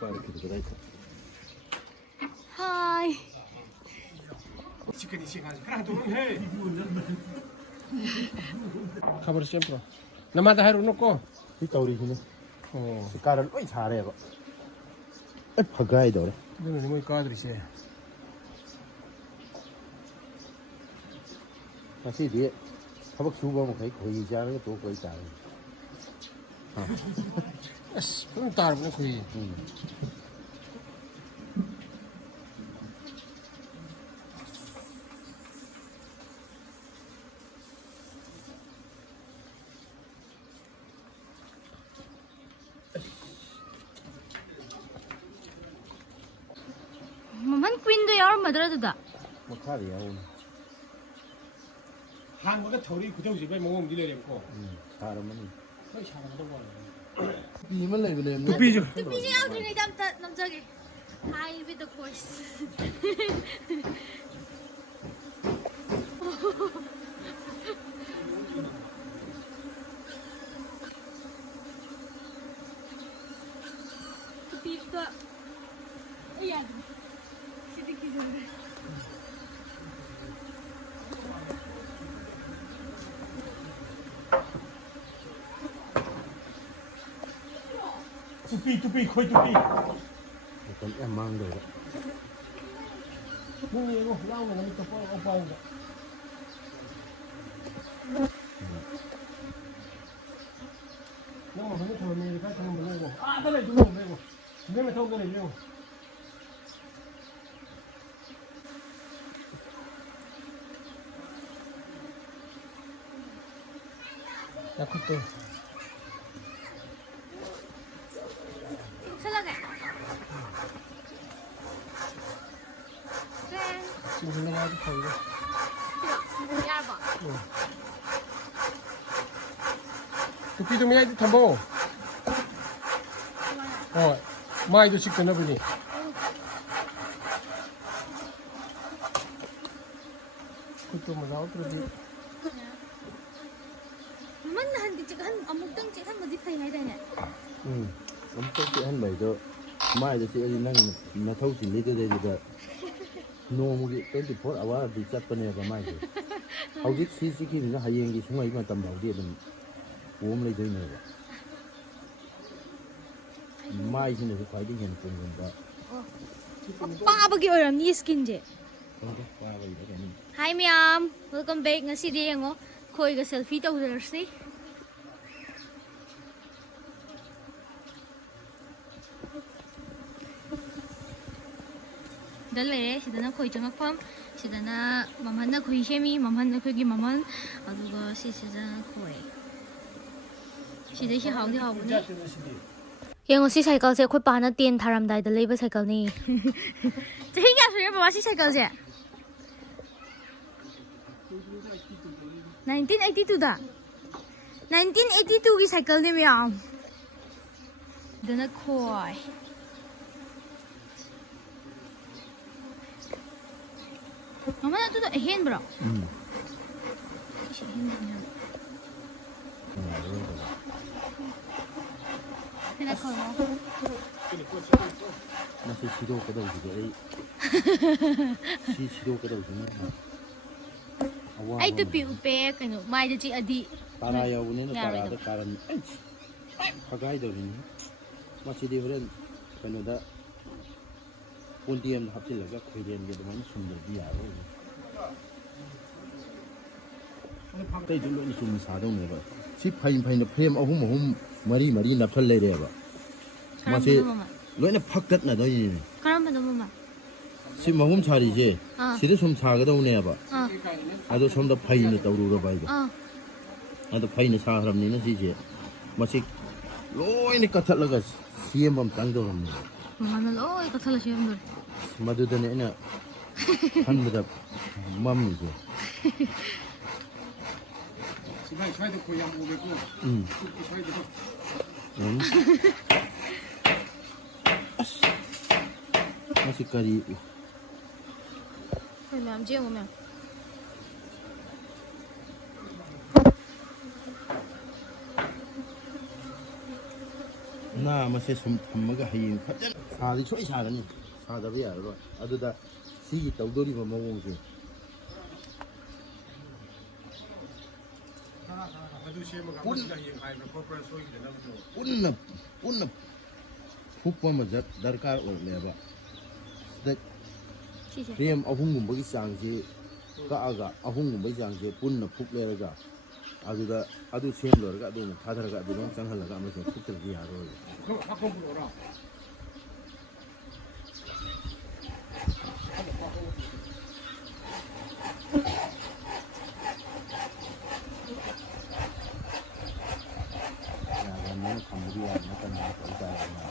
Hi. Kabar siempre. Nama dah haru noko. Di tauri sini. Oh. Sekarang oi sare ba. Pagai dor. Dulu ni mau kadri sih. Masih dia. Habak suba mo kai khoihee jang to koi jang. Es, bentar ni khoihee. Maman queen do yaar madra da. Makari ya un. Han baga thori kujau jibai mawang di lele ko. Sare mani. Mai chara da wa. Pi man lai bane. Tupi jo. Tupi ji out ni dam ta nam jage. Hi with the course. Tupi ka. Ayan. Sidiki jore. Tupi, khoi tupi. Kan em mang rồi đó. Mung ni ko, lao na ni to pa o pau da. Nang mahal thor ni ka thang ba ko. Ah, ta lai tu mo ko. Ni me thong da ni yo. Takut tu. Salaga. Sen. Sini na ba thoi da. Yaar ba. Tupi tu mai di thambo. Oh, mai tu sik na bani. Kutu mazao tu di. Man nahan di chikahan amuk dang chikahan madi phai hai da ne. Am to ti han mai do. Mai do si nang na thau si le de da. No mu gi 24 hour di chat pa ne ba mai. Haudik si ki ni hayeng gi sungai ma tam dau di dum. Om lai doi ne ba. Mai si ne khwai di hen pun ba. Pa ba gi oram ni skin je. Pa ba da ni. Hi ma'am, welcome back. Ngasi di yango khoi ga selfie ta udarsi. Dalere sidana khoi changak pham sidana mamhan na khoi shemi mamhan na khoi gi mamhan aduga sidana khoi sidai shi haudi hauni yango si cycle se khoi pa na ten tharam dai da leiba cycle ni chahi kya sure baba si cycle se 1982 da 1982 ki cycle ni ma'am dana khoi Mama na tu dah hen bro. Kena kau. Masih sido ke dau juga ai. Si sido ke dau juga. Ai tu pi upe kanu mai de chi adi. Para ya ini no para ada karan. Pagai dau ini. Masih di horen kanu da Puntiam hapsil laga khoiden ge dum sundar dia ro. Tay dum lo ni sum sa dong ne ba. Si phain phain frame ahum mari napsal lai re ba. Masi loina phaktat na doi ni. Karam ba mama. Si mahum chari je. Si de sum sa ga dong ne ba. Ado sum da phain ta ru ro ba ga. Ado phain sa haram ni na si je. Masi loina kathat laga siam bam tang do ram ni. Mana lo ka thala siam dur. Madu da ne ina handa mam ni je. Sibai chai da ko yang mo ko. Chai da. Masih kari. Hey ma'am, je mo ma'am. Na ꯃꯅꯥ ꯑꯃꯁꯦ ꯁꯨꯝ ꯊꯝꯃꯒ ꯍꯌꯦꯡ ꯐꯖꯅ ꯁꯥꯗꯤ ꯁꯣꯏ ꯁꯥꯒꯅꯤ ꯁꯥꯗꯕ ꯌꯥꯔꯔꯣꯏ ꯑꯗꯨꯗ ꯁꯤꯒꯤ ꯇꯧꯗꯣꯔꯤꯕ ꯃꯑꯣꯡꯁꯦ ꯄꯨꯟꯅ ꯐꯨꯛꯄ ꯑꯃ ꯗꯔꯀꯥꯔ ꯑꯣꯏꯔꯛꯂꯦꯕ ꯁꯤꯗ ꯐ꯭ꯔꯦꯝ ꯑꯍꯨꯝꯒꯨꯝꯕꯒꯤ ꯆꯥꯡꯁꯦ ꯀꯛꯑꯒ ꯑꯍꯨꯝꯒꯨꯝꯕꯒꯤ ꯆꯥꯡꯁꯦ ꯄꯨꯟꯅ ꯐꯨꯛꯂꯦꯔꯒ ꯑꯗꯨꯗ ꯑꯗꯨ ꯁꯦꯝ ꯂꯣꯏꯔꯒ ꯑꯗꯨ ꯑꯃꯨꯛ ꯊꯥꯗꯔꯒ ꯑꯗꯨꯗ ꯑꯃꯨꯛ ꯆꯪꯍꯜꯂꯒ ꯑꯃꯁꯨꯡ ꯐꯨꯛꯇ꯭ꯔꯗꯤ ꯌꯥꯔꯣꯏꯕ ꯌꯥꯗ꯭ꯔꯕꯅꯤꯅ ꯊꯝꯕꯗꯤ ꯌꯥꯕ ꯅꯠꯇꯕꯅꯤꯅ ꯇꯧ ꯇꯥꯔꯦꯅ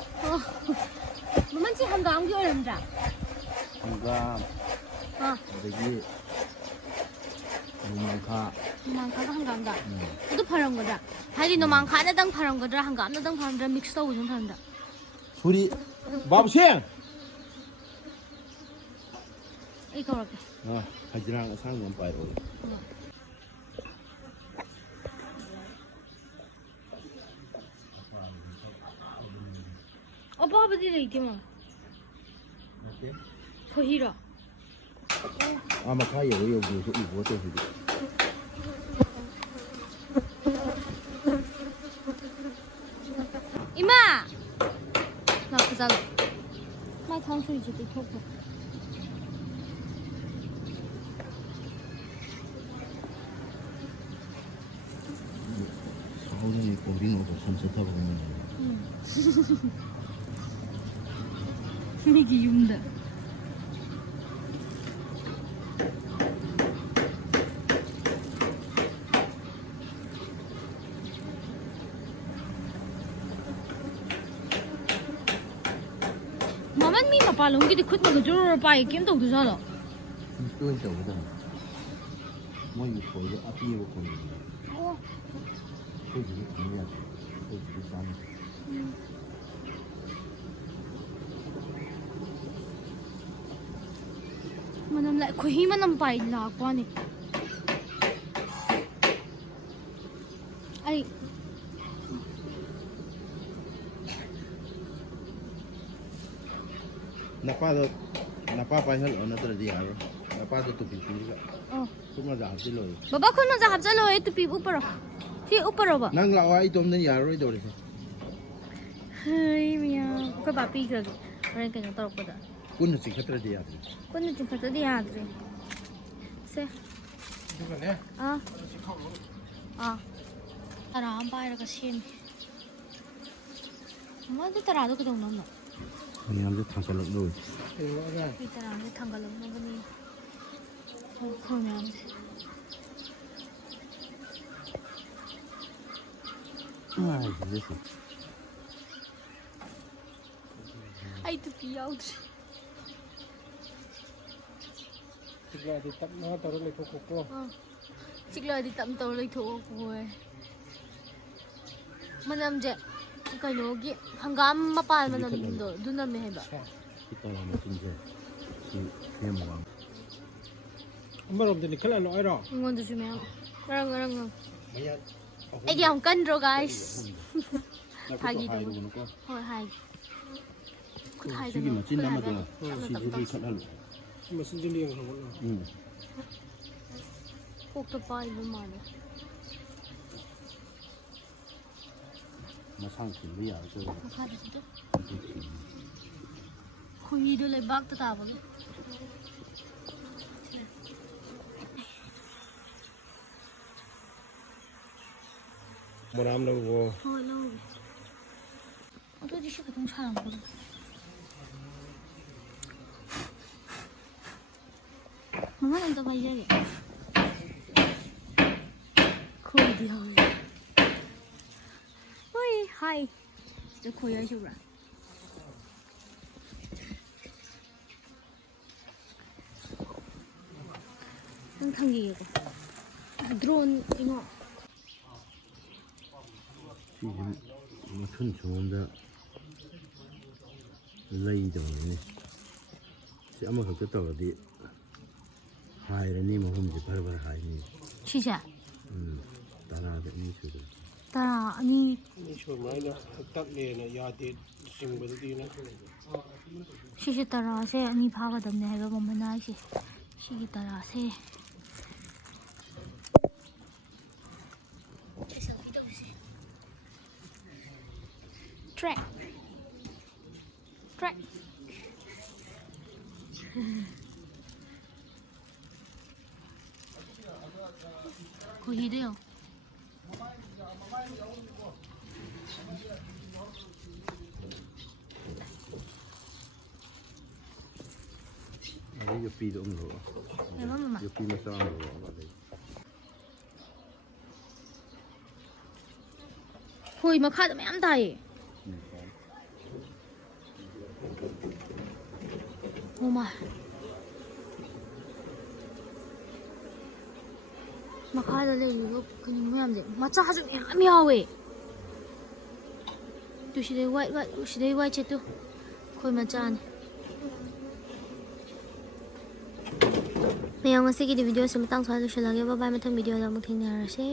ꯃꯃꯟꯁꯦ ꯍꯪꯒꯥꯝꯒꯤ ꯑꯣꯏꯔꯝꯗ꯭ꯔꯥ ꯍꯪꯒꯥꯝ ꯑꯗꯒꯤ ꯅꯣꯡꯃꯥꯡꯈꯥꯒ ꯍꯪꯒꯥꯝꯒ ꯑꯗꯨ ꯐꯔꯝꯒꯗ꯭ꯔꯥ ꯍꯥꯏꯗꯤ ꯅꯣꯡꯃꯥꯡꯈꯥꯅꯗꯪ ꯐꯔꯝꯒꯗ꯭ꯔꯥ ꯍꯪꯒꯥꯝꯅꯗꯪ ꯐꯔꯝꯒꯗ꯭ꯔꯥ ꯃꯤꯛꯁ ꯇꯧꯕꯁꯨ ꯐꯔꯝꯗ꯭ꯔꯥ ꯁꯨꯔꯤ ꯕꯥꯕꯨꯁꯦꯡ ꯑꯩ ꯀꯧꯔꯛꯀꯦ ꯍꯖꯤꯔꯥꯡ ꯑꯁꯥꯡꯕ ꯑꯃ ꯄꯥꯏꯔꯛꯑꯣ ꯑꯄꯥꯕꯗꯤ ꯂꯩꯇꯦ ꯃꯥ ꯈꯣꯏꯍꯤꯔꯣ ꯃꯈꯥ ꯌꯧꯗ꯭ꯔꯁꯨ ꯎꯕ ꯇꯧꯁꯤꯗꯤ 이마! 나 보자고. 나 당신이 저기 켜고. 서울에 고링하고 손set 타고 보면 이게 윤다. Maman mi mapalong gidi khut ma gajur pai kem tau du jalo. Tôi tàu cái thằng mỗi một khối được áp yêu khối tôi chỉ biết nhặt tôi chỉ biết ăn mà nằm lại khoihee mà nằm pai là quá nè. Ai napa pai hal ona tra dia ro napa to pi pi ga kuma ja ti lo baba khun na hab jalo e tu pi upar si upar ba nang la ai tom den ya ro do re hai miya ko ba pi ga ren ka tor ko da kun chi khatra dia kun ni khata di adre se tara am pai ra ka sem ma du tara do ko dong nam anh em rất thằng salok rồi 이 tara am tanggal nam ba ni ko nam ai thế ai tu pi out Chikla di tap na taro le koko ko. chikla di tam tàu lấy thổ của manam je cái nó cái hangam mapal manam do dunam me heba kita lama tinja si memang Amarom din kala no iro. ngon du me rang rang banyak ai đi hong cân rồi guys hai hai ko thôi hai khut hai sige mà chín năm rồi si đi khát halo Ma sin din yang hawala. phúc tập bài với mà mà sang thử bây giờ cho khai được chứ khoihee đưa lại bác ta vào Moram lo go. thôi lâu tôi đi ship cái thùng xăng rồi mama làm tao bay vậy khôi đi hơi ôi hay cái khôi ở chỗ nào nó thằng gì vậy drone 이거 지금 무슨 좋은데 레이더 네 아마 그때 어디 하이라니 뭐 혼자 바로 하이니 진짜 따라다 이 소리 ꯇꯔꯥ ꯑꯅꯤ ꯁꯨꯃꯥꯏꯅ ꯇꯠꯂꯦꯅ ꯌꯥꯗꯦ ꯆꯤꯡꯕꯗꯗꯤꯅ ꯁꯤꯁꯦ ꯇꯔꯥꯁꯦ ꯑꯅꯤ ꯐꯥꯒꯗꯕꯅꯦ ꯍꯥꯏꯕ ꯃꯃꯜ ꯍꯥꯏꯁꯦ ꯁꯤꯒꯤ ꯇꯔꯥꯁꯦ ट्रैक ट्रैक खोहीदो यो ꯑꯗꯩ ꯌꯣꯄꯤꯗꯣ ꯑꯃꯨꯛ ꯂꯧꯔꯣ ꯌꯣꯄꯤ ꯃꯆꯥ ꯑꯃ ꯂꯧꯔꯣ ꯑꯗꯩ खोई मखादा मयाम ताये Oh my. ꯃꯈꯥꯗ ꯂꯩꯔꯤꯕ ꯀꯩꯅꯣ ꯃꯌꯥꯝꯁꯦ ꯃꯆꯥꯁꯨ ꯃꯌꯥꯝ ꯌꯥꯎꯋꯦ ꯇꯨ ꯁꯤꯗꯩ ꯋꯥꯏꯠ ꯆꯦꯠꯇꯨ ꯑꯩꯈꯣꯏ ꯃꯆꯥꯅꯦ ꯃꯌꯥꯝ ꯉꯁꯤꯒꯤꯗꯤ ꯚꯤꯗꯤꯑꯣꯁꯦ ꯃꯇꯥꯡ ꯁ꯭ꯋꯥꯏꯗ ꯂꯣꯏꯁꯤꯜꯂꯒꯦ ꯕꯥꯏ ꯃꯊꯪ ꯚꯤꯗꯤꯑꯣꯗ ꯑꯃꯨꯛ ꯊꯦꯡꯅꯔꯁꯦ